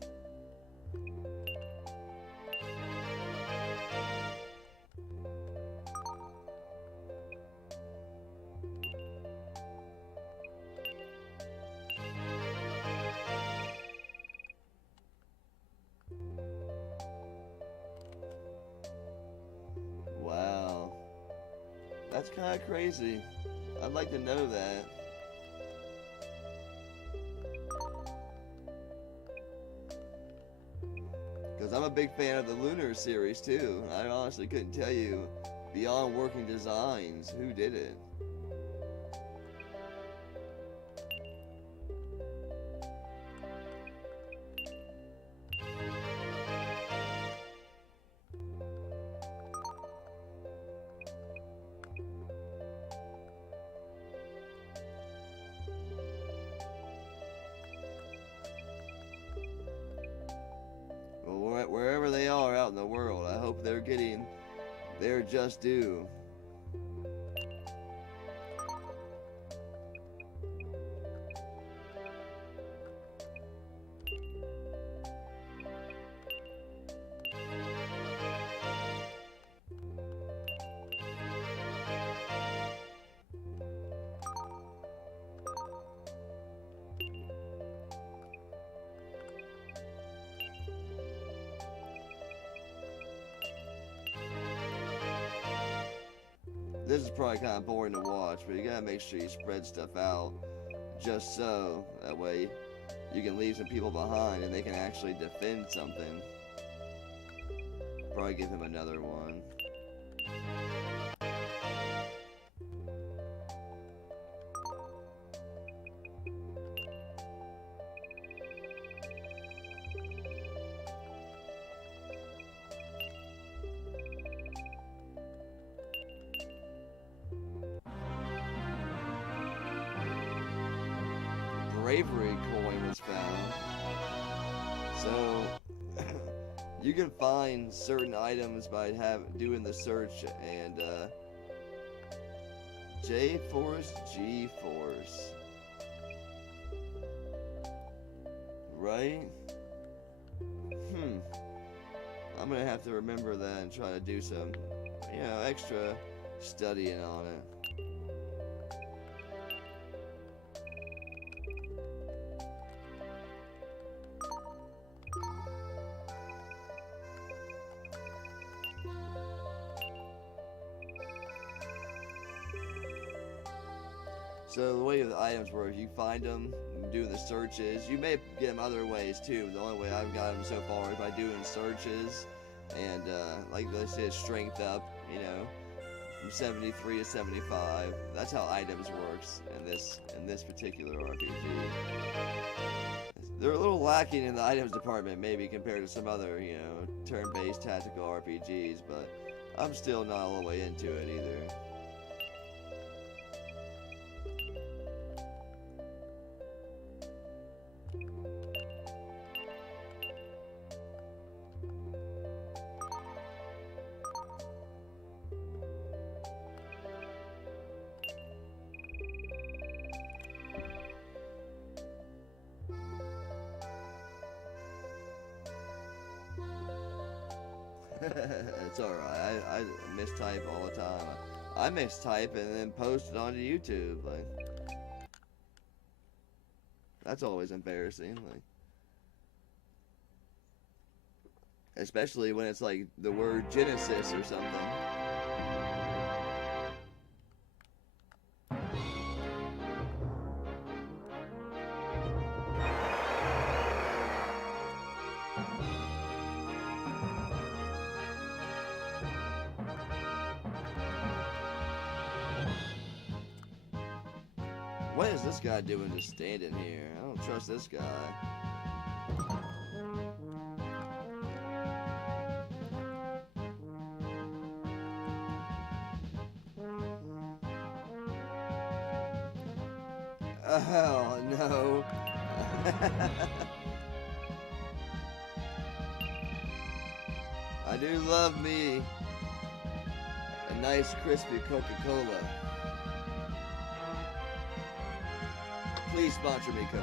Wow. That's kind of crazy. I'd like to know that. Because I'm a big fan of the Lunar series too. I honestly couldn't tell you, beyond Working Designs, who did it. wherever they are out in the world, I hope they're getting their just due. This is probably kind of boring to watch, but you gotta make sure you spread stuff out just so that way you can leave some people behind and they can actually defend something. Probably give him another one. Bravery coin was found. So you can find certain items by doing the search, and J Force, G Force, right? I'm gonna have to remember that and try to do some, extra studying on it. So the way the items work, you find them, do the searches. You may get them other ways too. The only way I've got them so far is by doing searches, and like I said, strength up, from 73 to 75. That's how items works in this particular RPG. They're a little lacking in the items department, maybe compared to some other, turn-based tactical RPGs, but I'm still not all the way into it either. It's alright. I mistype all the time. I mistype and then post it onto YouTube. That's always embarrassing. Especially when it's like the word Genesis or something. What is this guy doing just standing here? I don't trust this guy. Oh, no. I do love me a nice crispy Coca-Cola. Please sponsor me, Coke.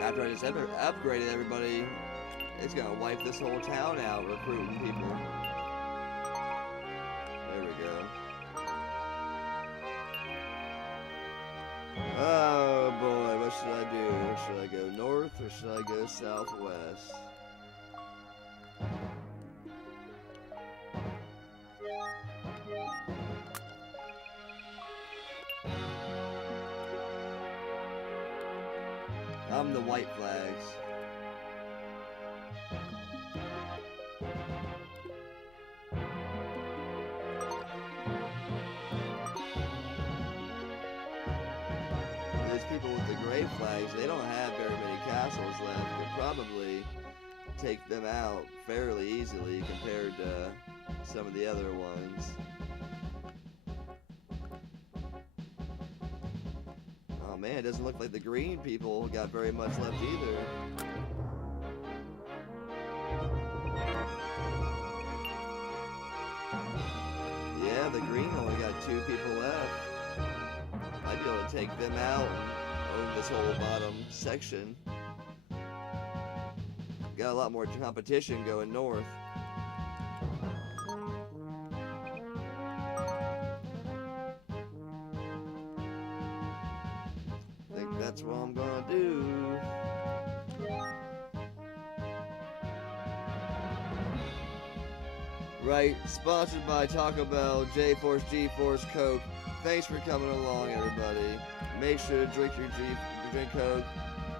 After I just upgraded everybody, it's gonna wipe this whole town out recruiting people. There we go. Oh boy, what should I do? Should I go north or should I go southwest? from the white flags. These people with the gray flags, they don't have very many castles left. Could probably take them out fairly easily compared to some of the other ones. Oh man, it doesn't look like the green people got very much left either. Yeah, the green only got 2 people left. Might be able to take them out and own this whole bottom section. Got a lot more competition going north. I think that's what I'm gonna do. Right, sponsored by Taco Bell, J-Force, G-Force, Coke. Thanks for coming along, everybody. Make sure to drink Coke,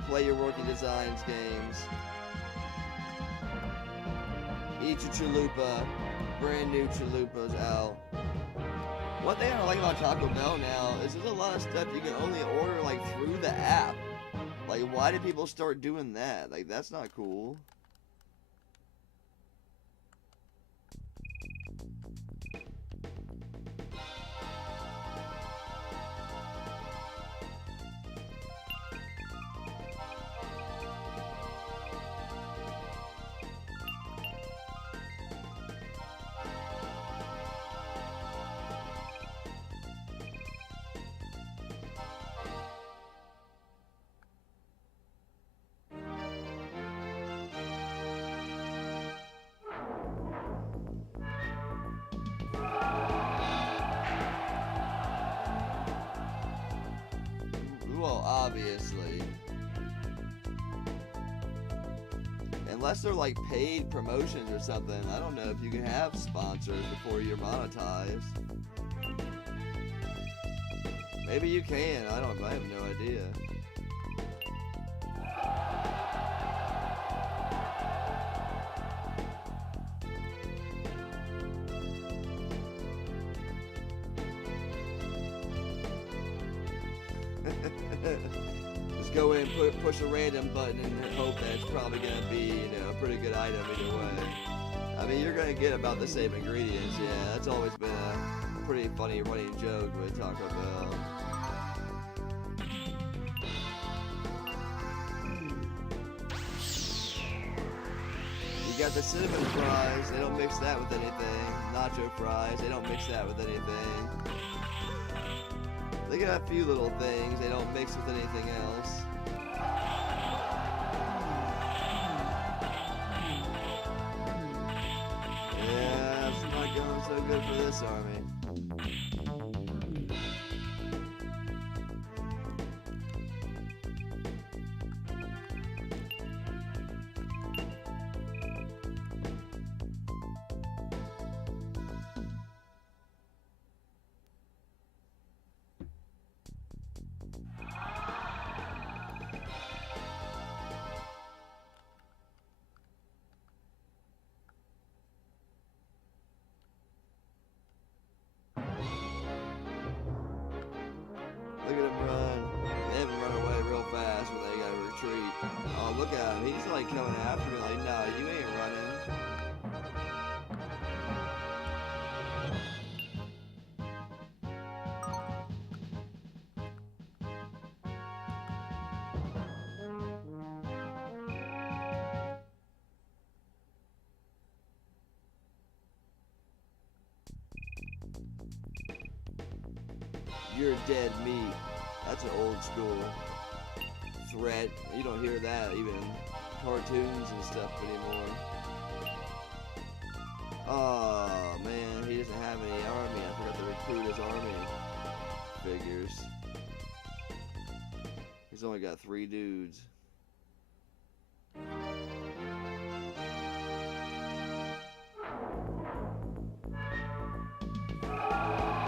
play your Working Designs games. Eat your chalupa. Brand new chalupas out. One thing I like about Taco Bell now is there's a lot of stuff you can only order like through the app. Like, why did people start doing that? Like, that's not cool. Well, obviously. Unless they're like paid promotions or something, I don't know if you can have sponsors before you're monetized. Maybe you can, I have no idea. Just go in, push a random button and hope that it's probably going to be, a pretty good item either way. I mean, you're going to get about the same ingredients, yeah. That's always been a pretty funny running joke with Taco Bell. You got the cinnamon fries, they don't mix that with anything. Nacho fries, they don't mix that with anything. They got a few little things they don't mix with anything else. Yeah, it's not going so good for this army. Look at him run. They haven't run away real fast when they gotta retreat. Oh, look at him. He's like coming after me like, nah, you ain't running. You're dead meat. That's an old school threat. You don't hear that even in cartoons and stuff anymore. Oh man, he doesn't have any army. I forgot to recruit his army figures. He's only got 3 dudes.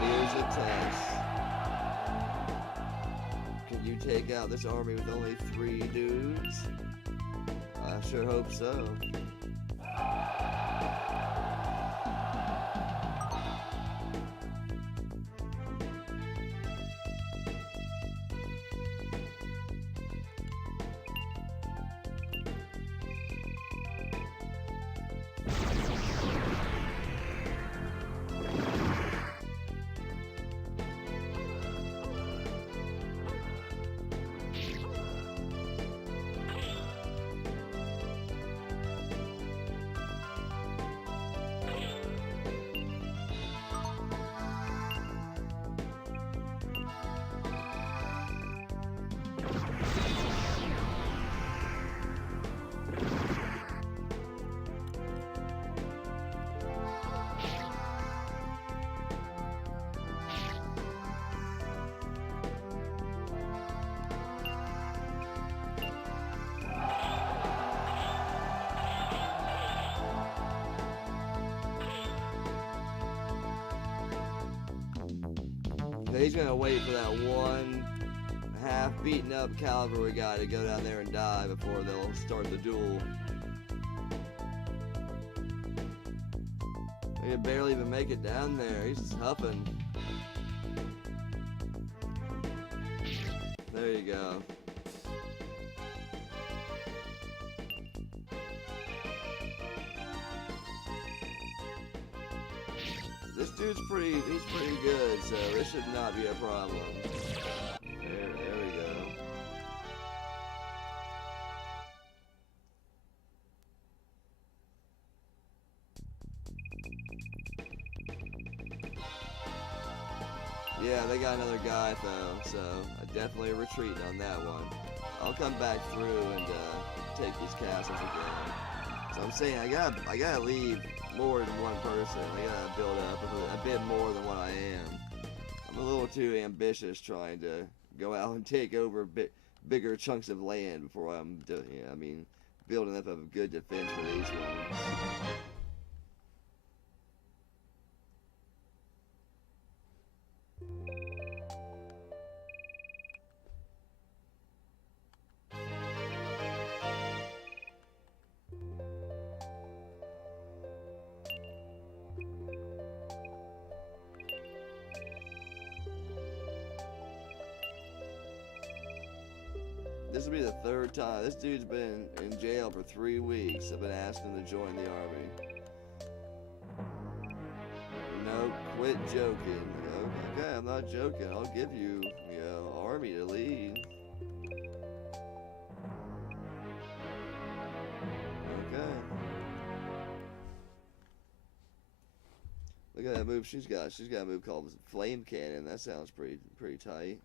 Here's a test. Can you take out this army with only 3 dudes? I sure hope so. He's gonna wait for that one half beaten up cavalry guy to go down there and die before they'll start the duel. He can barely even make it down there. He's just huffing. There you go. This dude's he's pretty good, so this should not be a problem. There we go. Yeah, they got another guy though, so I definitely retreating on that one. I'll come back through and take these castles again. So I'm saying I gotta leave more than one person. I gotta build up a bit more than what I am. I'm a little too ambitious trying to go out and take over bigger chunks of land before I'm building up a good defense for these ones. This will be the 3rd time. This dude's been in jail for 3 weeks. I've been asking him to join the army. No, quit joking. Okay, I'm not joking. I'll give you, army to lead. Okay. Look at that move she's got. She's got a move called Flame Cannon. That sounds pretty tight.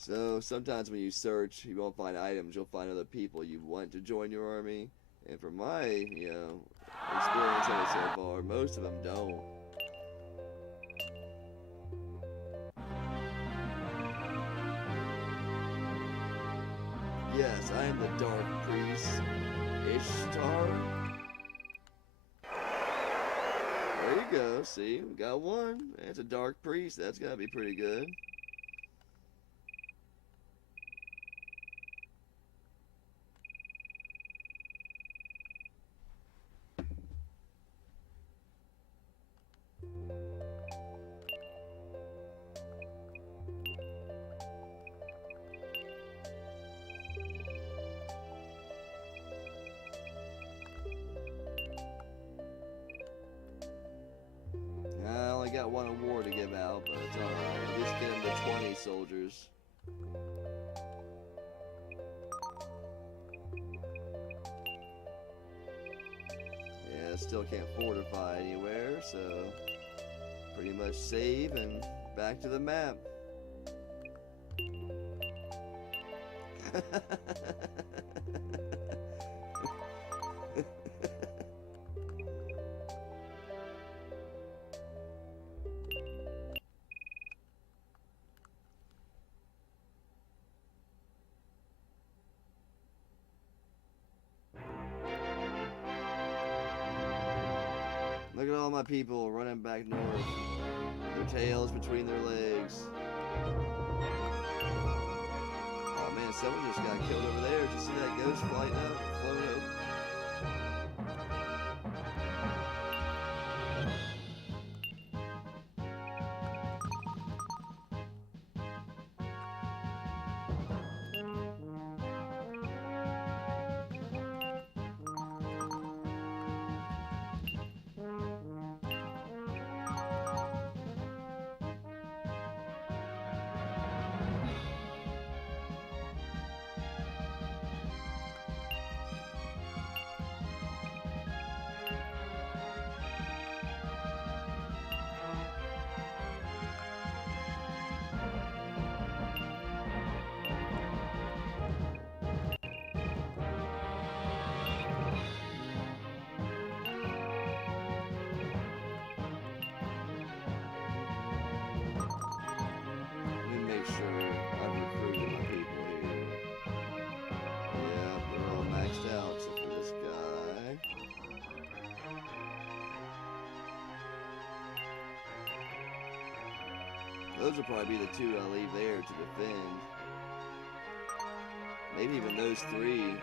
So sometimes when you search, you won't find items, you'll find other people you want to join your army. And from my, experience of it so far, most of them don't. Yes, I am the Dark Priest, Ishtar. There you go, see, we got one. It's a Dark Priest, that's gotta be pretty good. I only got one award to give out, but it's alright. At least get him to 20 soldiers. Yeah, still can't fortify anywhere, so pretty much save and back to the map. all my people running back north. Their tails between their legs. Oh man, someone just got killed over there. Did you see that ghost floating up? Those will probably be the two I leave there to defend. Maybe even those three.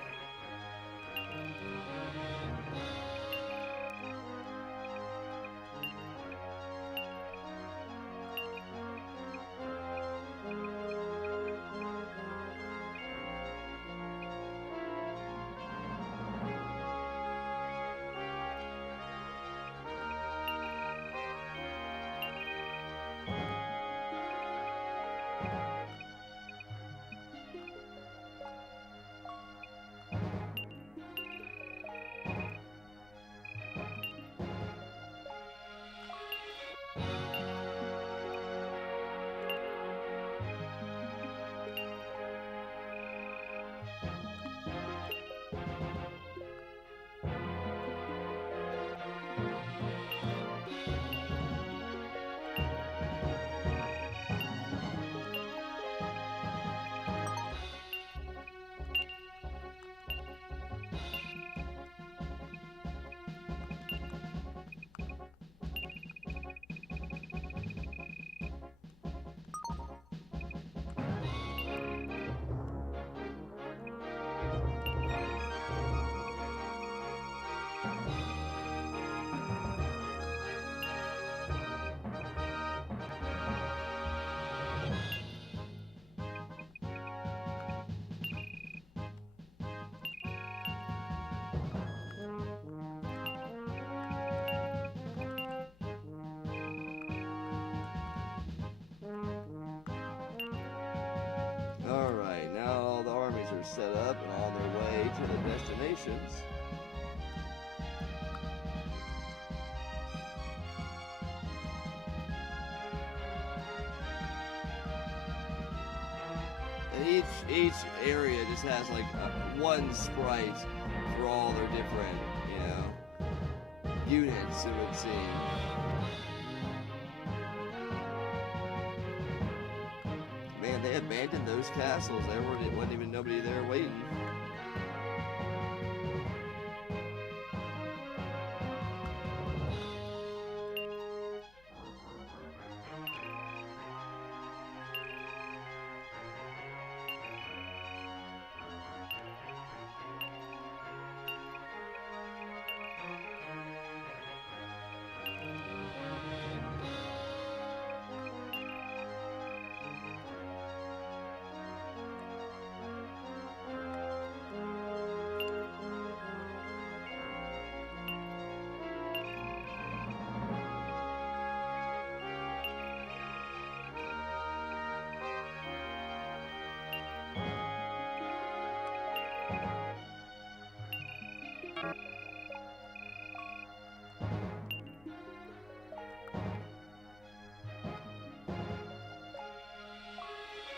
Alright, now all the armies are set up and on their way to the destinations. And each area just has like one sprite for all their different, units, it would seem. Man, they abandoned those castles. There wasn't even nobody there waiting.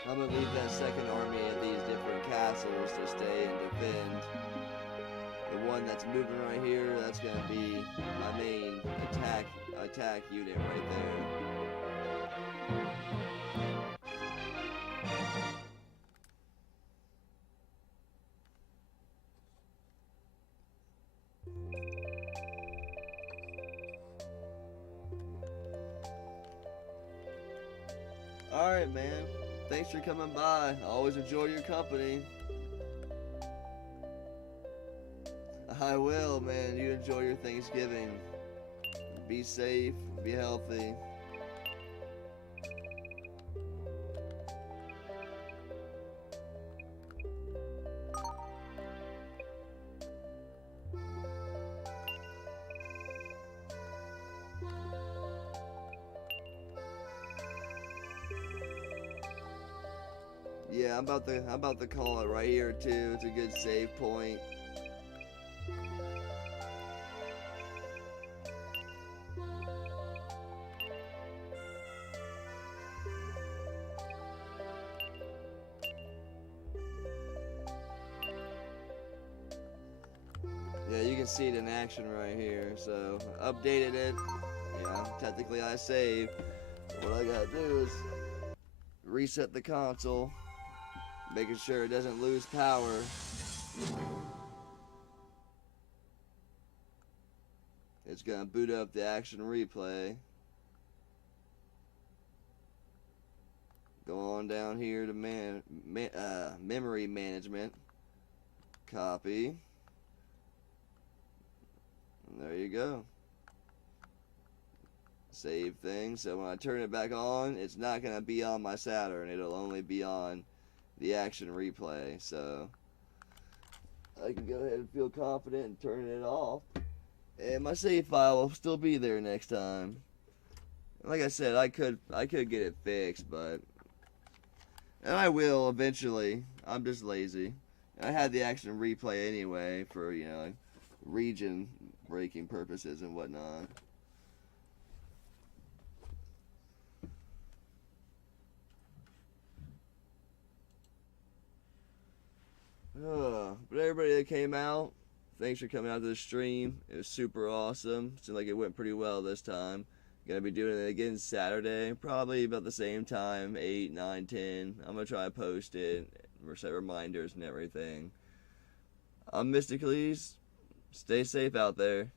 I'm going to leave that second army at these different castles to stay and defend. The one that's moving right here, that's going to be my main attack unit right there. Alright, man. Thanks for coming by. I always enjoy your company. I will, man. You enjoy your Thanksgiving. Be safe, be healthy. Yeah, I'm about to call it right here too. It's a good save point. Yeah, you can see it in action right here. So, updated it. Yeah, technically I saved. What I gotta do is reset the console, making sure it doesn't lose power. It's gonna boot up the action replay. Go on down here to memory management. Copy. And there you go. Save thing. So when I turn it back on, it's not going to be on my Saturn. It'll only be on the action replay. So I can go ahead and feel confident in turning it off. And my save file will still be there next time. Like I said, I could get it fixed, but and I will eventually. I'm just lazy. I had the action replay anyway for, you know, region breaking purposes and whatnot. But everybody that came out, thanks for coming out to the stream. It was super awesome. Seemed like it went pretty well this time. Gonna be doing it again Saturday, probably about the same time, 8, 9, 10. I'm gonna try to post it, set reminders and everything. I'm Mysticles. Stay safe out there.